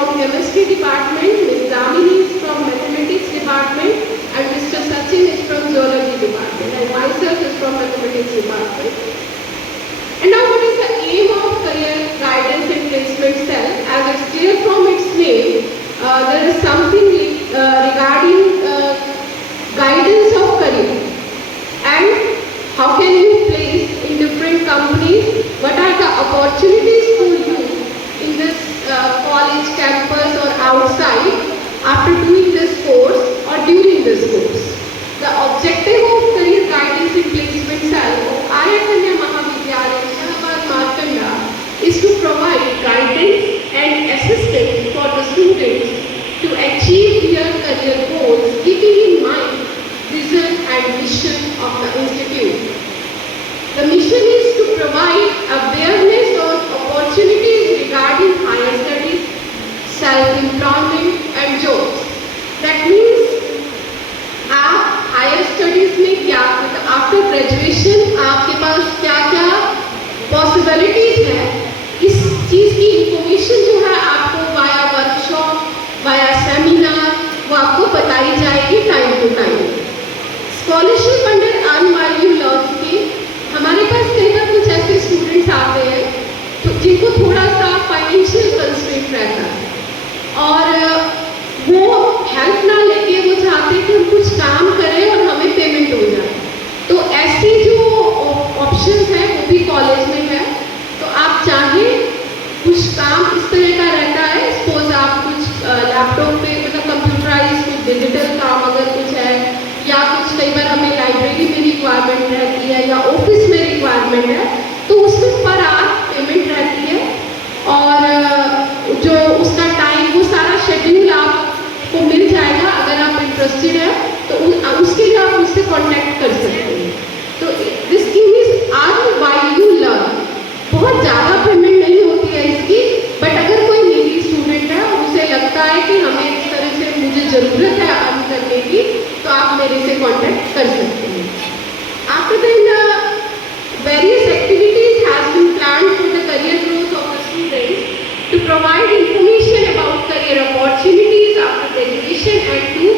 from Chemistry Department, Ms. Damini is from Mathematics Department, and Mr. Sachin is from Zoology Department, and myself is from Mathematics Department. And now what is the aim of Career Guidance and Placement Cell? As it's clear from its name, there is something regarding guidance of career and how can you place in different companies, what are the opportunities for you in this college campus or outside after doing this course or during this course. The objective of Career Guidance and Placement Cell of Arya Kanya Mahavidyalaya Shahabad Markanda is to provide guidance and assistance for the students to achieve their career goals, keeping in mind vision and mission of the institute. The mission is to provide awareness on opportunities regarding higher studies, self-employment and jobs. That means आप higher studies में क्या मतलब after graduation आपके पास क्या क्या possibilities है, इस चीज़ की इंफॉर्मेशन जो है आपको वाया वर्कशॉप, वाया सेमिनार वो आपको बताई जाएगी time to time. Scholarship under earn while you learn scheme, हमारे पास कई बार कुछ ऐसे स्टूडेंट्स आते हैं तो जिनको थोड़ा सा फाइनेंशियल कंस्ट्रेंट रहता है और वो हेल्प ना लेके वो चाहते हैं कि हम कुछ काम करें और हमें पेमेंट हो जाए। तो ऐसी जो ऑप्शंस हैं वो भी कॉलेज में है। तो आप चाहें कुछ काम इस तरह का रहता है, सपोज आप कुछ लैपटॉप पे मतलब कंप्यूटराइज कुछ डिजिटल काम अगर कुछ है या कुछ कई बार हमें लाइब्रेरी में रिक्वायरमेंट रहती है या ऑफिस में रिक्वायरमेंट है तो उसमें पर आवर पेमेंट रहती है और जो उसका टाइम वो सारा शेड्यूल आपको मिल जाएगा। अगर आप इंटरेस्टेड है तो उसके लिए आप उससे कॉन्टैक्ट कर सकते हैं। तो this scheme is earn while you learn. बहुत ज़्यादा पेमेंट नहीं होती है इसकी, बट अगर कोई नीडी स्टूडेंट है और उसे लगता है कि हमें इस तरह से मुझे ज़रूरत है अर्न करने की तो आप मेरे से कॉन्टैक्ट कर सकते हैं। After that various activities has been planned for the career growth of the students to provide information about career opportunities after graduation and to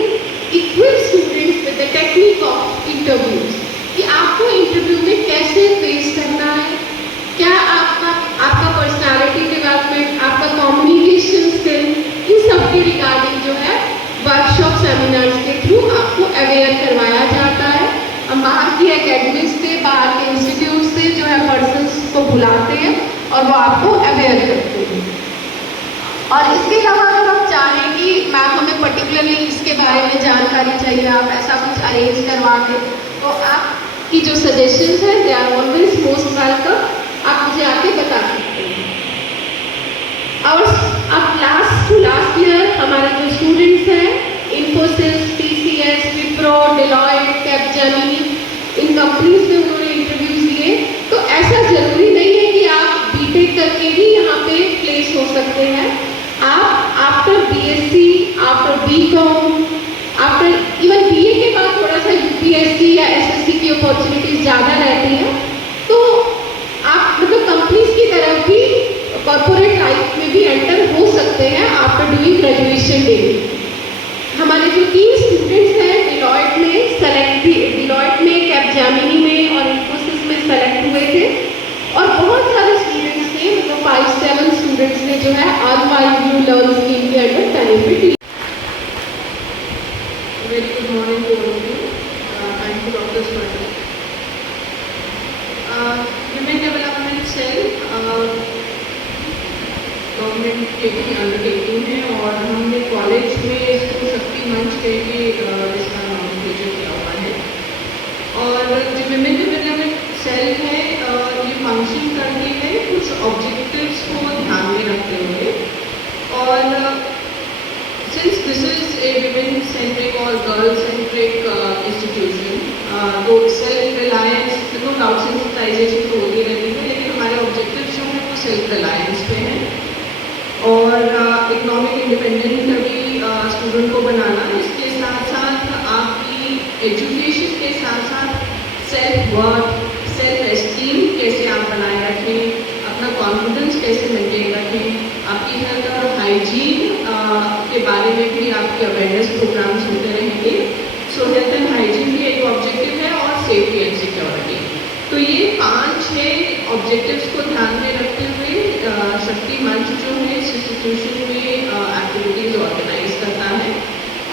equip students with the technique of interviews कि आपको interview में कैसे face करना है, क्या आपका personality development, आपका communication skill, इन सब के रिगार्डिंग जो है वर्कशॉप सेमिनार्स के थ्रू आपको अवेयर करवाया जाता है। हम बाहर की एकेडमी से, बाहर के इंस्टीट्यूट से जो है पर्सन्स को बुलाते हैं और वो आपको अवेयर करते हैं। और इसके अलावा अगर आप चाहें कि मैम हमें पर्टिकुलरली इसके बारे में जानकारी चाहिए, आप ऐसा कुछ अरेंज करवा के, तो आपकी जो सजेशंस हैं they are always most welcome, आप मुझे आके बता सकते हैं। और अब लास्ट टू लास्ट ईयर हमारे जो स्टूडेंट्स हैं इन्फोसिस, टीसीएस, विप्रो, डेलॉयट, कैपजेमिनी, इन कंपनीज में उन्होंने इंटरव्यूज दिए। तो ऐसा जरूरी नहीं है कि आप बीटेक करके ही यहाँ पे प्लेस हो सकते हैं। आप after BSc, after BCom, after even BA के बाद थोड़ा सा यूपीएससी या एसएससी की अपॉर्चुनिटीज ज़्यादा रहती हैं तो आप मतलब कंपनीज की तरफ भी कॉर्पोरेट लाइफ में भी एंटर हो सकते हैं आफ्टर डूइंग ग्रेजुएशन डिग्री। हमारे जो 3 स्टूडेंट्स हैं डिलॉयट में, कैपजेमिनी में और इन्फोसिस में सेलेक्ट हुए थे और बहुत सारे स्टूडेंट्स ने मतलब 5-7 स्टूडेंट्स ने जो है earn while you learn scheme के अंडर बेनिफिट लिया। Very good morning to all of you. Thank you doctor Smriti. Women development cell government के भी अंडरटेकिंग है और हमने कॉलेज में इसको शक्ति मंच के लिए इसका नॉमिनेशन किया हुआ है। और जो विमेन डेवलपमेंट सेल है ये फंक्शन करती है कुछ ऑब्जेक्टिव्स को ध्यान में रखते हुए। और since this is a women centric और गर्ल सेंट्रिक इंस्टीट्यूशन तो self reliance no doubt sensitization तो होती रहती है, लेकिन हमारे ऑब्जेक्टिव जो है वो सेल्फ रिलायंस पे है और इकोनॉमिक इंडिपेंडेंट भी स्टूडेंट को बनाना। इसके साथ साथ आपकी एजुकेशन के साथ साथ सेल्फ वर्थ, सेल्फ एस्टीम कैसे आप बनाए रखें, अपना कॉन्फिडेंस कैसे मेंटेन रखें, आपकी हेल्थ और हाइजीन बारे में भी आपके अवेयरनेस प्रोग्राम्स होते रहेंगे। सो हेल्थ एंड हाइजीन भी एक ऑब्जेक्टिव है और सेफ्टी एंड सिक्योरिटी। तो ये 5-6 ऑब्जेक्टिव्स को ध्यान में रखते हुए शक्ति मंच जो है इस इंस्टीट्यूशन में एक्टिविटीज़ ऑर्गेनाइज करता है।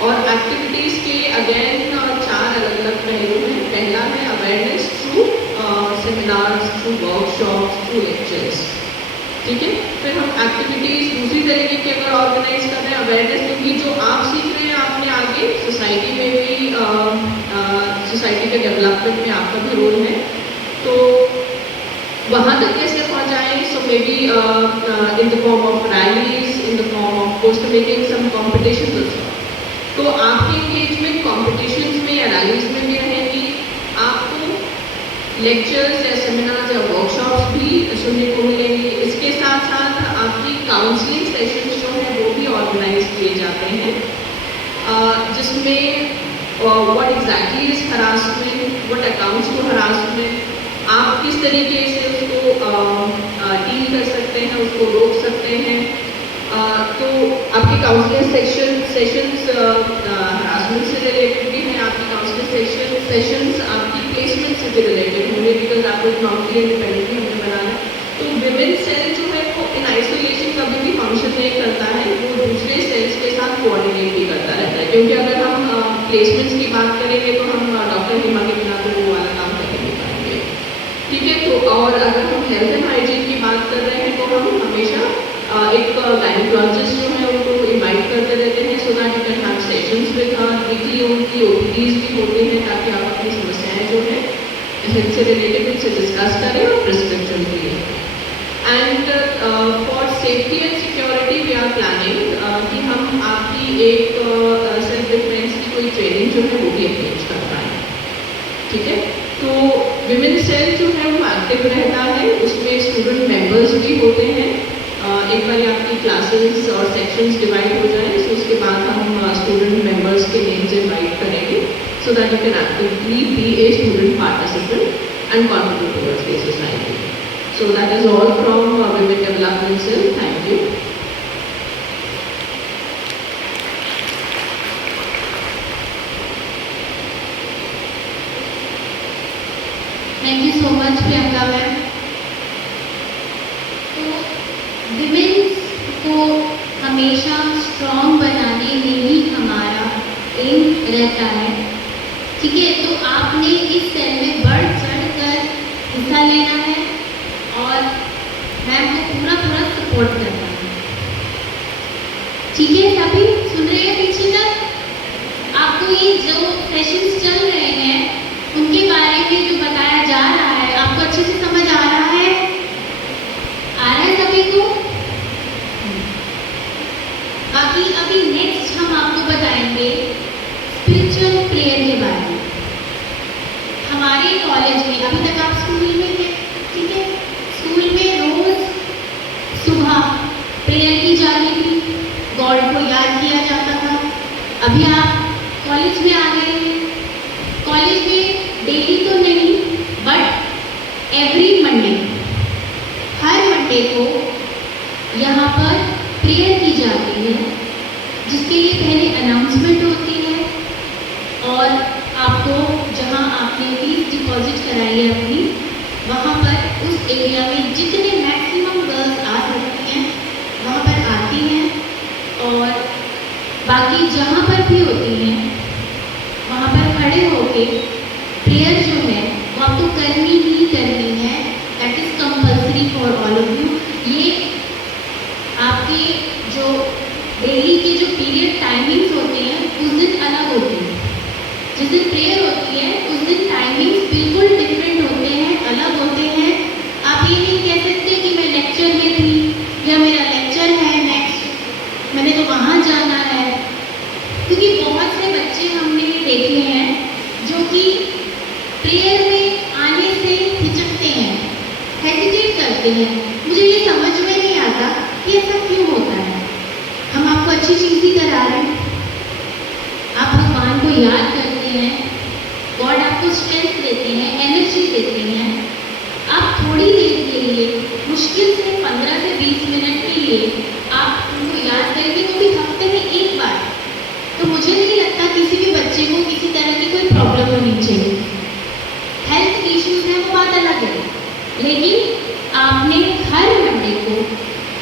और एक्टिविटीज़ के अगेन 4 अलग अलग पहलू हैं। पहला है awareness through seminars, through workshops, through lectures, ठीक है। फिर हम एक्टिविटीज़ दूसरी तरीके की अगर ऑर्गेनाइज कर रहे हैं अवेयरनेस, क्योंकि जो आप सीख रहे हैं आपने आगे सोसाइटी में भी सोसाइटी के डेवलपमेंट में आपका भी रोल है, तो वहाँ तक कैसे पहुँचाएं। So maybe in the form of rallies, in the form of poster making, some competition also. तो आपके एंगेजमेंट कॉम्पिटिशन्स में या रैलीज में भी रहेंगी। आपको लेक्चर्स या सेमिनार्स या वर्कशॉप्स भी सुनने को मिलेंगे। इसके साथ साथ आपकी काउंसलिंग सेशंस जो हैं वो भी ऑर्गेनाइज किए जाते हैं, जिसमें what exactly is harassment, what accounts to harassment, आप किस तरीके से उसको डील कर सकते हैं, उसको रोक सकते हैं। तो आपके काउंसलिंग सेशंस हरासमेंट से रिलेटेड भी हैं, आपकी काउंसलिंग सेशंस आपकी प्लेसमेंट से भी रिलेटेड होंगे, बिकॉज आपको इकोनॉमिकली इंडिपेंडेंटली हमें बनाना है। तो विमेन सेल जो है वो इन आइसोलेशन कभी भी फंक्शन नहीं करता है, वो दूसरे सेल्स के साथ कोऑर्डिनेट भी करता रहता है। क्योंकि अगर हम प्लेसमेंट्स की बात करेंगे तो हम डॉक्टर हिमा के बिना तो वो वाला काम कर नहीं पाएंगे, ठीक है। तो और अगर हम हेल्थ एंड हाइजीन की बात कर रहे हैं तो हम हमेशा एक गायनोकोलॉजिस्ट जो है उनको इनवाइट करते रहते हैं, सो that you can have sessions with her. Weekly उनकी ओपीडीज भी होती हैं ताकि आप अपनी समस्याएं जो है हेल्थ से रिलेटेड उनसे डिस्कस करें और प्रिस्क्रिप्शन भी लें। And for safety and security we are planning कि हम आपकी एक सेल्फ डिफेंस की कोई ट्रेनिंग जो है वो भी अरेंज कर पाएँ, ठीक है। तो विमेन सेल जो है वो एक्टिव रहता है, उसमें स्टूडेंट मेंबर्स भी होते हैं। एक बार आपकी क्लासेस और सेक्शंस डिवाइड हो जाए तो उसके बाद हम स्टूडेंट मेंबर्स के नेम्स इनवाइट करेंगे, so that you can actively be a student participant and contribute towards the society. So that is all from women development cell. Thank you. Thank you so much Priyanka ma'am. तो womens को हमेशा strong बनाने में ही हमारा M रहता है, ठीक है। तो आपने इस सेल में बढ़ चढ़ कर हिस्सा लेना है और मैम को पूरा सपोर्ट करना है, ठीक है। सभी सुन रहे हैं पीछे तक? आपको ये जो सेशंस चल रहे हैं उनके बारे में जो बताया जा रहा है आपको अच्छे से समझ आ रहा है? आ रहा है सभी को? बाकी अभी नेक्स्ट हम आपको बताएंगे स्पिरिचुअल प्रेयर के बारे में। हमारे कॉलेज में अभी तक आप स्कूल में थे, ठीक है। स्कूल में रोज सुबह प्रेयर की जाती थी, गॉड को याद किया जाता था। अभी आप कॉलेज में आ गए हैं। कॉलेज में डेली तो नहीं but every Monday, her Monday को यहाँ पर प्रेयर की जाती है, जिसके लिए पहले अनाउंसमेंट होती है और आपको जहाँ आपने फीस डिपॉजिट कराई है अपनी, वहाँ पर उस एरिया में जितने मैक्सिमम गर्ल्स आ सकती हैं वहाँ पर आती हैं और बाकी जहाँ पर भी होती हैं वहाँ पर खड़े होके प्रेयर जो है वो आपको करनी ही करनी है। That is compulsory for all of you. ये आपके जो डेली के जो पीरियड टाइमिंग्स होती हैं उस दिन अलग होती हैं। जिस दिन प्रेयर होती है उस दिन टाइमिंग्स बिल्कुल डिफरेंट होते हैं, अलग होते हैं। आप ये नहीं कह सकते कि मैं लेक्चर में थी या मेरा लेक्चर है नेक्स्ट, मैंने तो वहाँ जाना है, क्योंकि बहुत से बच्चे हमने देखे हैं जो कि प्रेयर में आने से हिचकते हैं, हेजिटेट करते हैं। मुझे ये समझ में नहीं आता कि ऐसा क्यों होता है। हम आपको अच्छी चीज़ ही करा रहे हैं, आप भगवान को याद करते हैं, गॉड आपको स्ट्रेंथ देते हैं, एनर्जी देते हैं। आप थोड़ी देर के लिए, मुश्किल से 15 से 20 मिनट के लिए आप उनको याद करेंगे, तो भी हफ्ते में एक बार बात अलग है, लेकिन आपने हर मंडे को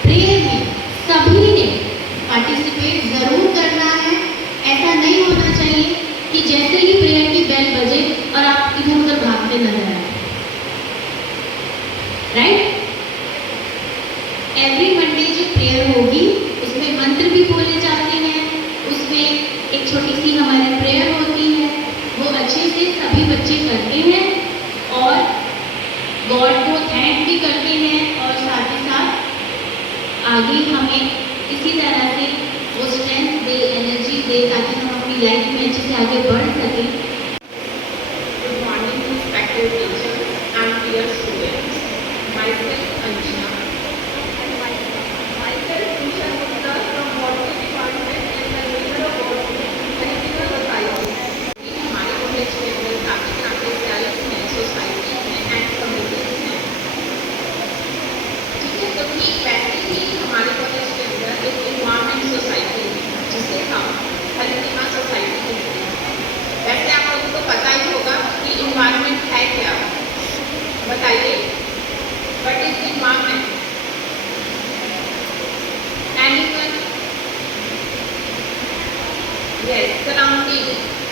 प्रेयर में सभी ने पार्टिसिपेट ज़रूर करना है। ऐसा नहीं होना चाहिए कि जैसे ही प्रेयर की बेल बजे और आप इधर उधर भागते नजर आए, राइट? एवरी मंडे जो प्रेयर होगी उसमें मंत्र भी बोले जाते हैं, उसमें एक छोटी सी हमारी प्रेयर होती है, वो अच्छे से सभी बच्चे करते हैं और गॉड को थैंक भी करते हैं और साथ ही साथ आगे हमें इसी तरह से वो स्ट्रेंथ दे, एनर्जी दे, ताकि हम अपनी लाइफ में अच्छे से आगे बढ़ सकें। Good morning, respected teachers and dear students. Myself Anjana. Myself Nisha Gupta from Botany Department and the leader of Botany Curricular Society. हमारे कॉलेज के अंदर काफ़ी तरह के सेल्स हैं, सोसाइटी हैं एंड कम्युनिटीज हैं। ठीक है, तो ठीक वैसे ही हमारे कॉलेज के अंदर एक इन्वायरमेंट सोसाइटी है जिसे हम हरितिमा सोसाइटी कहते हैं। वैसे आप लोगों को पता ही होगा कि इन्वायरमेंट है क्या, बताइए। What is environment? Anyone? Yes, surrounding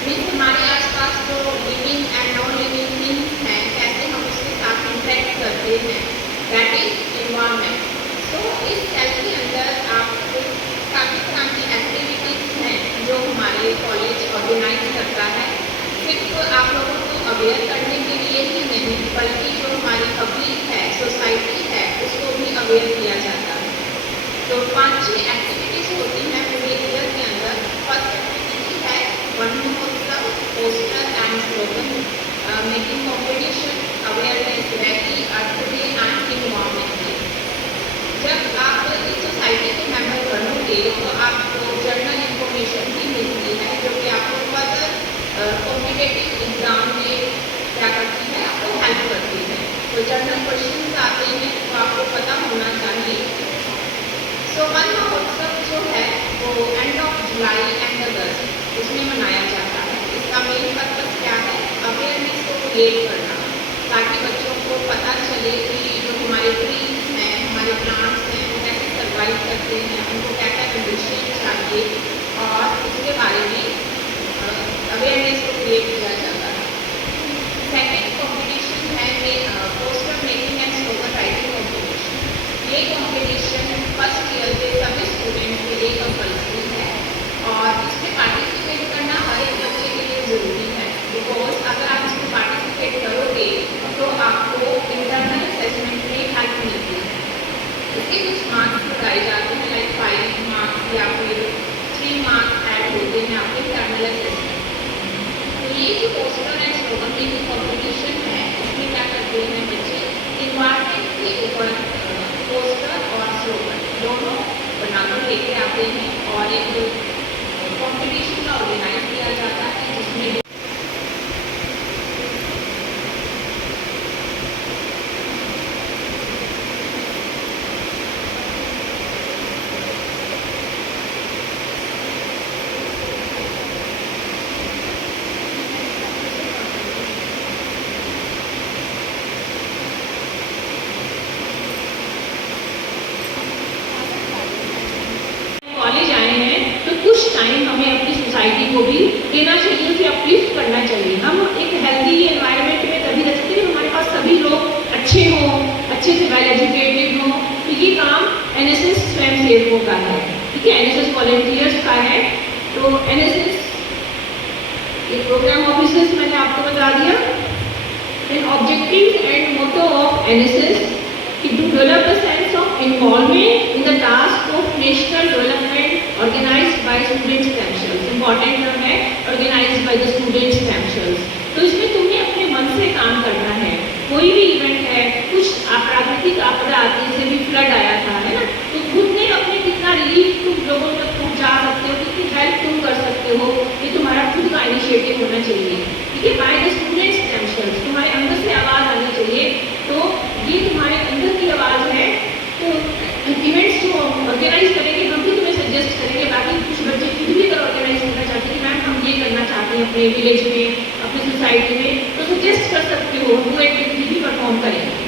means हमारे आसपास जो living and non living things हैं, कैसे हम उसके साथ इंटरेक्ट करते हैं, दैट इज इन्वायरमेंट। तो इस सेल के अंदर आपको काफ़ी तरह की एक्टिविटीज़ हैं जो हमारे कॉलेज ऑर्गेनाइज करता है। सिर्फ आप लोगों को अवेयर करने के लिए ही नहीं, बल्कि जो हमारी पब्लिक है, सोसाइटी है, उसको भी अवेयर किया जाता है। तो 5-6 एक्टिविटीज़ होती हैं पूरे ईयर के अंदर। फर्स्ट एक्टिविटी है वन महोत्सव, poster and slogan making competition, awareness rally, earth day and environment day. जब आप इस सोसाइटी के मेंबर बनोगे तो आपको जर्नल इंफॉर्मेशन भी मिलती है जो कि आपको फर्दर कॉम्पिटिटिव एग्जाम में क्या करती है, आपको हेल्प करती है। तो जर्नल क्वेश्चन आते हैं तो आपको पता होना चाहिए। सो वन महोत्सव जो है वो end of July and August उसमें मनाया जाता है। इसका मेन पर्पस क्या है? अवेयरनेस को क्रिएट करना, ताकि बच्चों को पता चले कि जो हमारे ट्रीज हैं, हमारे प्लांट्स हैं, वो कैसे सर्वाइव करते हैं, उनको क्या क्या कंडीशन चाहिए, और उसके बारे में अवेयरनेस को क्रिएट किया जाता है। सेकेंड कॉम्पिटिशन है poster making and slogan writing competition. ये कॉम्पिटिशन फर्स्ट ईयर के सभी स्टूडेंट्स के लिए कंपल्सरी है और इसमें पार्टिसिपेट करना हर एक बच्चे के लिए ज़रूरी है। बिकॉज अगर आप इसमें पार्टिसिपेट करोगे तो आपको इंटरनल असेसमेंट में हेल्प मिलती है। इसके कुछ मार्क्स लगाए जाते हैं, लाइक 5 मार्क्स या फिर 3 मार्क्स ऐड होते हैं आपके इंटरनल असेसमेंट। तो ये जो poster and slogan making competition है, इसमें क्या करते हैं बच्चे, इन्वायरमेंट के ऊपर पोस्टर और स्लोगन दोनों बनाकर लेके आते हैं और एक कॉम्पिटिशन का ऑर्गेनाइज किया जाता है जिसमें कॉलेज आए हैं तो कुछ टाइम हमें अपनी सोसाइटी को भी देना चाहिए, उसे अपलिफ्ट करना चाहिए। हम एक हेल्दी एनवायरनमेंट में तभी रह सकते हैं हमारे पास सभी लोग अच्छे हों, अच्छे से वेल एजुकेटेड हों। तो ये काम एनएसएस स्वयंसेवकों का है, ठीक है, एनएसएस वॉलंटियर्स का है। तो एनएसएस ये प्रोग्राम ऑफिसर्स मैंने आपको बता दिया। And objective and motto of NSS to develop a sense of involvement in the task of national development organized by students themselves. Important term है organized by the students themselves. तो इसमें तुम्हें अपने मन से काम करना है। कोई भी इवेंट है, कुछ प्राकृतिक आपदा आती है, जैसे भी फ्लड आया था, है ना, तो खुद ने अपने कितना रिलीफ तुम लोगों तक पहुँचा सकते हो, कितनी हेल्प तुम कर सकते हो, ये तुम्हारा खुद का इनिशिएटिव होना चाहिए, ठीक है, बाय द स्टूडेंट्स themselves। तुम्हारे अंदर से आवाज़ आनी चाहिए। तो ये तुम्हारे अंदर की आवाज़ है। तो इवेंट्स जो ऑर्गेनाइज करेंगे हम भी तुम्हें सजेस्ट करेंगे। बाकी कुछ बच्चे खुद भी अगर ऑर्गेनाइज करना चाहते हैं कि मैम हम ये करना चाहते हैं अपने विलेज में, अपनी सोसाइटी में, तो सजेस्ट कर सकते हो, वो एक्टिविटी एक्टिविटी परफॉर्म करेंगे।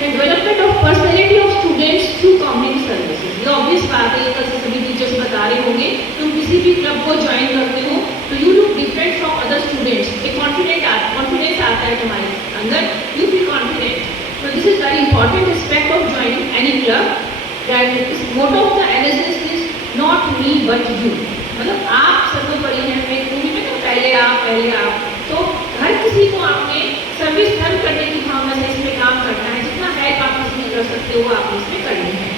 Development of personality of students through community services, ये ऑब्वियस बात है, कल से सभी टीचर्स बता रहे होंगे, तुम किसी भी क्लब को ज्वाइन करते हो तो you look different from other students, एक कॉन्फिडेंस आता है तुम्हारे अंदर, you feel confident. So this is very important aspect of joining any club, that is motto of the NSS is not me but you, मतलब आप सर्वोपरि हैं। मैं मूवी में तो पहले आप, तो हर किसी को आपने सर्विस धर्म करने की भावना से इसमें काम करना है, जितना हेल्प आप इसमें कर सकते हो आप इसमें करनी है।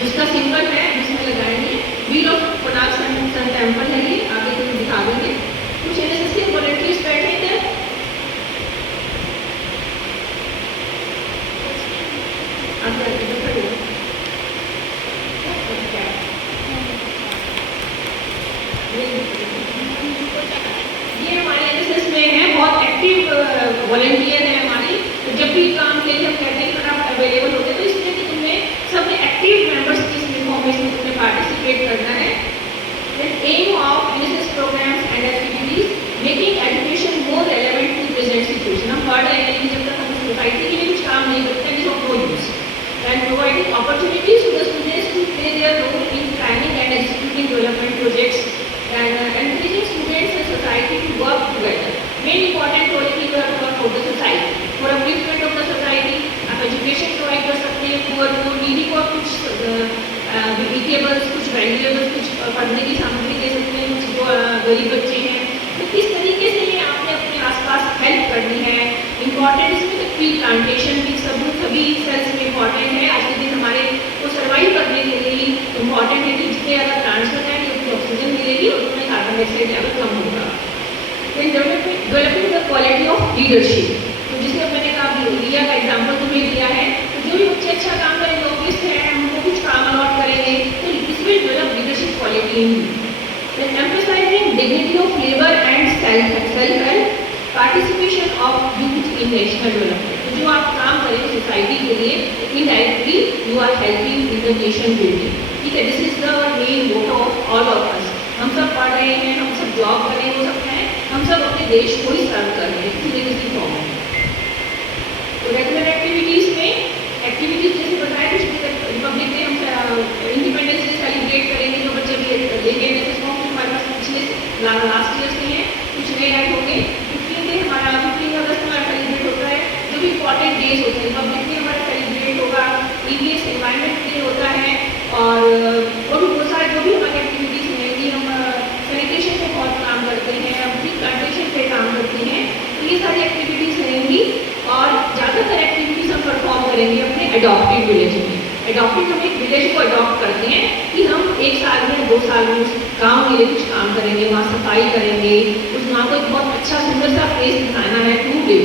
जिसका सिंबल है जिसमें लगाएंगे wheel of Konark sun temple है, ये आगे तुम्हें दिखा देंगे। कुछ NSS के वॉलंटियर्स बैठे थे, ये हमारे NSS में है, बहुत एक्टिव वॉलंटियर है हमारी। तो जब भी काम के लिए हम कहते हैं कि आप अवेलेबल होते हैं, तो इसमें कि तुमने सबने एक्टिव मेंबर्स की इसमें फॉर्मेशन में पार्टिसिपेट करना है। Aim of NSS programmes and activities making education more relevant to present situation. हम पढ़ रहे हैं, जब तक हम सोसाइटी के लिए कुछ काम नहीं करते हैं, of no use, and providing opportunities to the students to play their role in planning and executing development projects, and encouraging students and society to work together. Main important role is to work for the society, for upliftment of the society। आप education provide कर सकते हैं poor को, needy को कुछ vegetables, कुछ vegetables, कुछ पढ़ने की सामग्री दे सकते हैं, कुछ जो गरीब बच्चे हैं, तो किस तरीके से ये आपने अपने आसपास हेल्प करनी है। इम्पॉर्टेंट इसमें तो ट्री प्लांटेशन भी सभी सेल्स में इम्पॉर्टेंट है। आज के दिन हमारे को सर्वाइव करने के लिए इम्पॉर्टेंट है कि जितने ज़्यादा प्लांट्स लगाएंगे उतनी ऑक्सीजन मिलेगी और उतने कार्बन डाइऑक्साइड लेवल कम होगा। Developing the quality of leadership, तो जिसे मैंने कहा लिया का एग्जाम्पल तुम्हें दिया है, तो जो भी बच्चे अच्छा काम करेंगे, ऑब्वियस है हमको कुछ काम अलॉट करेंगे, तो इस will develop leadership quality in you. Emphasizing dignity of labour and self help, participation of youth in national development, तो जो आप काम करें सोसाइटी के लिए, indirectly you are helping in the nation building. ठीक है, this is the main motto of all of us. हम सब पढ़ रहे हैं, हम सब जॉब कर रहे हैं, हो सकता है हम सब अपने देश को ही सर्व कर रहे हैं किसी न किसी फॉर्म में। तो रेगुलर एक्टिविटीज़ में जैसे बताया कि रिपब्लिक डे हम इंडिपेंडेंस डे सेलिब्रेट करेंगे, जो बच्चे भी लेंगे NSS फॉर्म, हमारे पास पिछले लास्ट ईयर से हैं, कुछ नए ऐड होंगे। 15 डे हमारा 15 अगस्त हमारा सेलिब्रेट होता है, जो भी इंपॉर्टेंट डेज होते हैं, रिपब्लिक डे हमारा सेलिब्रेट होगा, EVS एनवायरमेंट डे होता है, और भी बहुत सारे जो भी हमारी एक्टिविटीज़ रहेंगी। हम सैनिटेशन पे बहुत काम करते हैं, हम ट्री प्लांटेशन पे काम करते हैं, तो ये सारी एक्टिविटीज़ रहेंगी। और ज़्यादातर एक्टिविटीज़ हम परफॉर्म करेंगे अपने अडॉप्टेड विलेज में। अडॉप्टेड हम एक विलेज को अडॉप्ट करते हैं कि हम 1 साल में 2 साल में उस गाँव के लिए कुछ काम करेंगे, वहाँ सफाई करेंगे, उस गाँव को एक बहुत अच्छा सुंदर सा प्लेस दिखाना है टू लिव।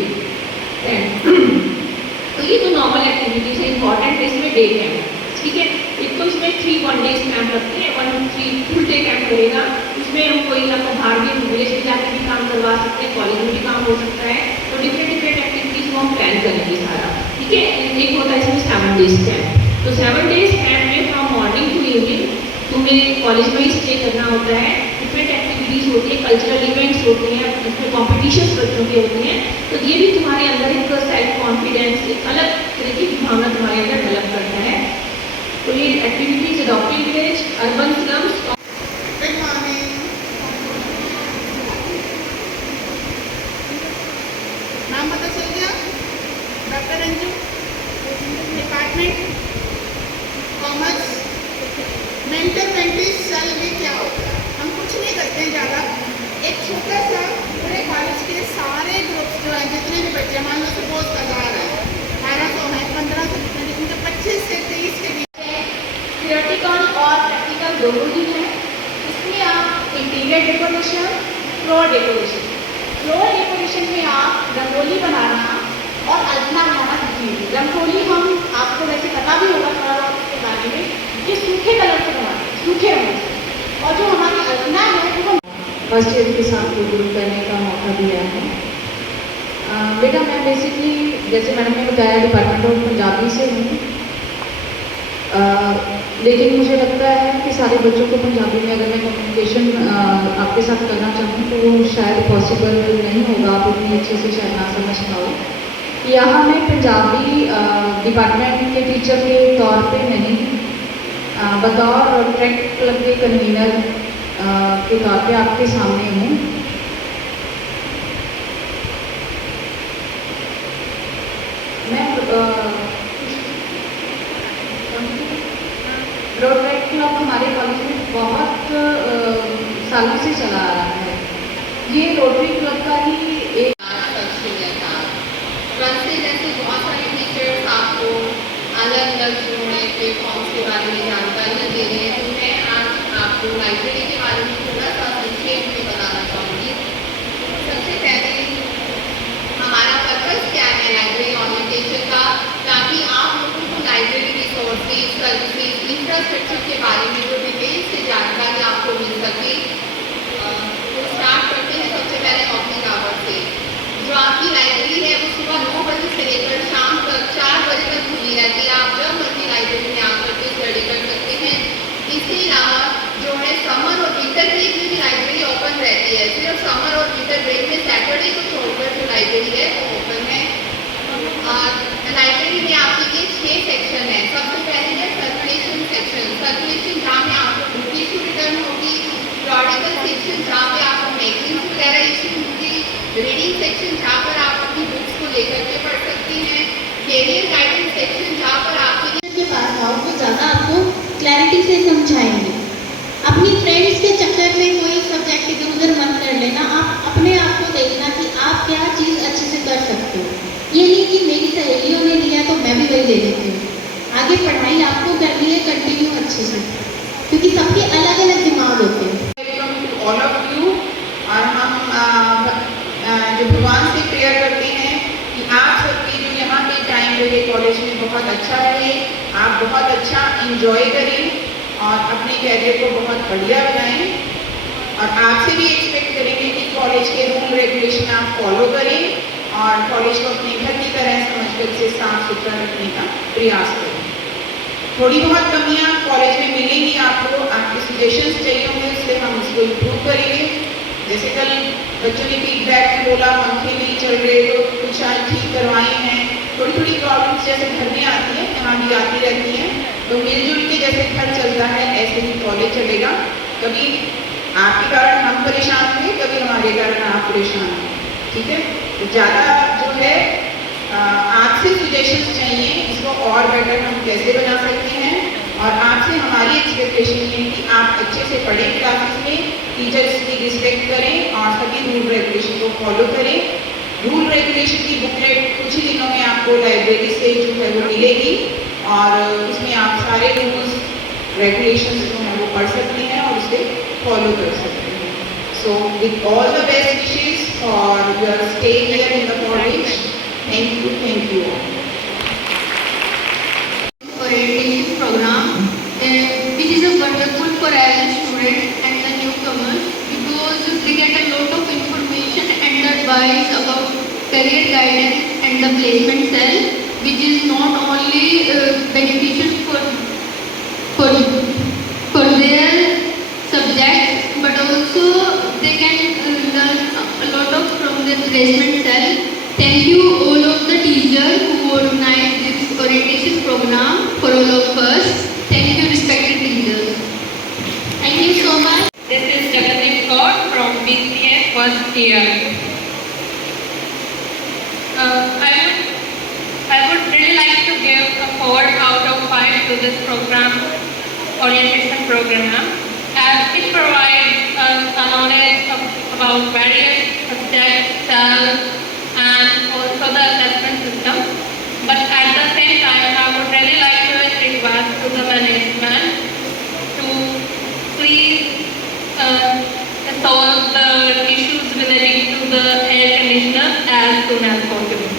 तो ये तो नॉर्मल एक्टिविटीज़ है, इंपॉर्टेंट है इसमें डे कैंप। ठीक है, एक तो इसमें 3 1 डेज कैंप रखते हैं, 1 3 फुल डे कैंप करेगा, उसमें हम कोई आपको बाहर भी विलेज में जाकर भी काम करवा सकते हैं, कॉलेज में भी काम हो सकता है, तो डिफरेंट एक्टिविटीज़ को हम प्लान करेंगे सारा। ठीक है, एक होता है इसमें 7 डेज कैंप, तो 7 डेज कैंप में फ्रॉम मॉर्निंग टू इवनिंग तुम्हें कॉलेज में ही स्टे करना होता है। डिफरेंट एक्टिविटीज़ होती है, कल्चरल इवेंट्स होती हैं, इसमें कॉम्पिटिशन्स बच्चों के होते हैं, तो ये भी तुम्हारे अंदर एक सेल्फ कॉन्फिडेंस, एक अलग तरीके की भावना तुम्हारे अंदर डेवलप करता है। तो ये activities adopted village, urban slums. Good morning, नाम पता चल गया? Doctor Anju, department commerce. Mentor mentee cell में क्या होता है? हम कुछ नहीं करते हैं ज़्यादा, एक छोटा सा पूरे कॉलेज के सारे ग्रुप्स जो हैं, जितने भी बच्चे, मान लो सपोज 1000 है, 1200 है, 1500, जितने 25 से 30 के बीच थियोरेटिकल और प्रैक्टिकल दोनों ही हैं। इसमें आप इंटीरियर डेकोरेशन, फ्लोर डेकोरेशन में आप रंगोली बनाना और अल्पना बनाना सीखिए। रंगोली हम आपको वैसे पता भी होगा थोड़ा बहुत उसके बारे में, ये सूखे कलर से बनाते हैं, सूखे रंग से, और जो हमारी अल्पना है वो हम फर्स्ट ईयर के साथ रूबरू करने का मौका दिया है। बेटा मैं बेसिकली जैसे मैडम ने बताया डिपार्टमेंट ऑफ पंजाबी से हूँ, लेकिन मुझे लगता है कि सारे बच्चों को पंजाबी में अगर मैं कम्युनिकेशन आपके साथ करना चाहूँ तो वो शायद पॉसिबल नहीं होगा, आप उतनी अच्छे से शायद ना समझ पाओ। यहाँ मैं पंजाबी डिपार्टमेंट के टीचर के तौर पे नहीं, बतौर ट्रैक क्लब के कन्वीनर के तौर पे आपके सामने हूँ। मैं रोड ट्रैक क्लब हमारे कॉलेज में बहुत सालों से चला आ रहा है। ये रोटरी क्लब का ही एक से जैसे बहुत सारे टीचर्स आपको अलग अलग जो है प्लेटफॉर्म्स के बारे में जानकारियाँ दे रहे हैं, तो मैं आज आपको लाइब्रेरी के बारे में थोड़ा सा संक्षेप में बताना चाहूँगी। सबसे पहले हमारा पर्पस क्या है लाइब्रेरी ओरिएंटेशन का, ताकि आप लोगों को लाइब्रेरी रिसोर्सेज, सर्विसेज, इंफ्रास्ट्रक्चर के बारे में जो डिटेल से जानकारी आपको मिल सके। तो स्टार्ट करते हैं सबसे पहले ऑफिस आवर से। जो आपकी लाइब्रेरी है वो सुबह 9 बजे से लेकर शाम तक 4 बजे तक खुली रहती है। आप जब मर्जी लाइब्रेरी में आकर के स्टडी कर सकते हैं। इसके अलावा जो है समर और विंटर ब्रेक में भी लाइब्रेरी ओपन रहती है। सिर्फ समर और विंटर ब्रेक में सैटरडे को छोड़कर जो लाइब्रेरी है वो ओपन है। और लाइब्रेरी में आपके लिए 6 सेक्शन है। सबसे पहले है सर्कुलेशन सेक्शन। सर्कुलेशन जहाँ में आपको बुक इशू रिटर्न होगी। प्रोडिकल सेक्शन जहाँ पे आपको मैगजीन्स वगैरह इशू होगी। रीडिंग सेक्शन जहाँ पर आप अपनी बुक्स को लेकर के पढ़ सकती हैं। कैरियर गाइडेंस सेक्शन जहाँ पर आपके के पास आओ तो ज़्यादा आपको क्लैरिटी से समझाएंगे। अपनी फ्रेंड्स के चक्कर में कोई सब्जेक्ट इधर उधर मत कर लेना। आप अपने आप को देखना कि आप क्या चीज़ अच्छे से कर सकते हो। ये नहीं कि मेरी सहेलियों ने लिया तो मैं भी वही ले लेती हूँ। आगे पढ़ाई आपको करनी है कंटिन्यू अच्छे से, क्योंकि सबके अलग अलग दिमाग होते हैं। Welcome to all of you. और हम जो भगवान से प्रेयर करते हैं कि आप सबकी जो यहाँ पे टाइम रहे कॉलेज में बहुत अच्छा रहे, आप बहुत अच्छा इंजॉय करें और अपने कैरियर को बहुत बढ़िया बनाएं। और आपसे भी एक्सपेक्ट करेंगे कि कॉलेज के रूल रेगुलेशन आप फॉलो करें और कॉलेज को अपने घर की तरह समझकर इसे साफ सुथरा रखने का प्रयास करें। थोड़ी बहुत कमियाँ कॉलेज में मिलेंगी आपको, आपके सजेशंस चाहिए होंगे, इसलिए हम इसको इम्प्रूव करेंगे। जैसे कल बच्चों ने फीडबैक में बोला पंखे नहीं चल रहे तो कुछ आज ठीक करवाए हैं। थोड़ी थोड़ी प्रॉब्लम्स जैसे घर में आती हैं, यहाँ भी आती रहती हैं। तो मिलजुल के जैसे घर चलता है ऐसे ही कॉलेज चलेगा। कभी आपके कारण हम परेशान होंगे, कभी हमारे कारण आप परेशान होंगे, ठीक है। तो ज़्यादा जो है आपसे सजेशंस चाहिए, इसको और बेटर हम कैसे बना सकते हैं। और आपसे हमारी एक्सपेक्टेशन ये है कि आप अच्छे से पढ़ें क्लासेस में, टीचर्स की रिस्पेक्ट करें और सभी रूल रेगुलेशन को फॉलो करें। रूल रेगुलेशन की बुकलेट कुछ ही दिनों में आपको लाइब्रेरी से जो है वो मिलेगी और उसमें आप सारे रूल्स रेगुलेशन जो हैं वो पढ़ सकते हैं और उसे फॉलो कर सकते हैं। So with all the best wishes for your stay here in the college. Thank you all. orientation program, which is a wonderful for as a student and the newcomers, because they get a lot of information and advice about career guidance and the placement cell, which is not only beneficial for their subject, but also they can learn a lot of from the placement cell. Thank you all of the teachers who organized this orientation program for all of us. Thank you respected teachers. Thank you so much. This is Jagadeep Kaur from BCA first year. I would really like to give a 4 out of 5 to this program, orientation program, as it provides us a knowledge about various subjects, cells, and also the assessment system. But at the same time, I would really like to request to the management to please solve the issues relating to the air conditioner as soon as possible.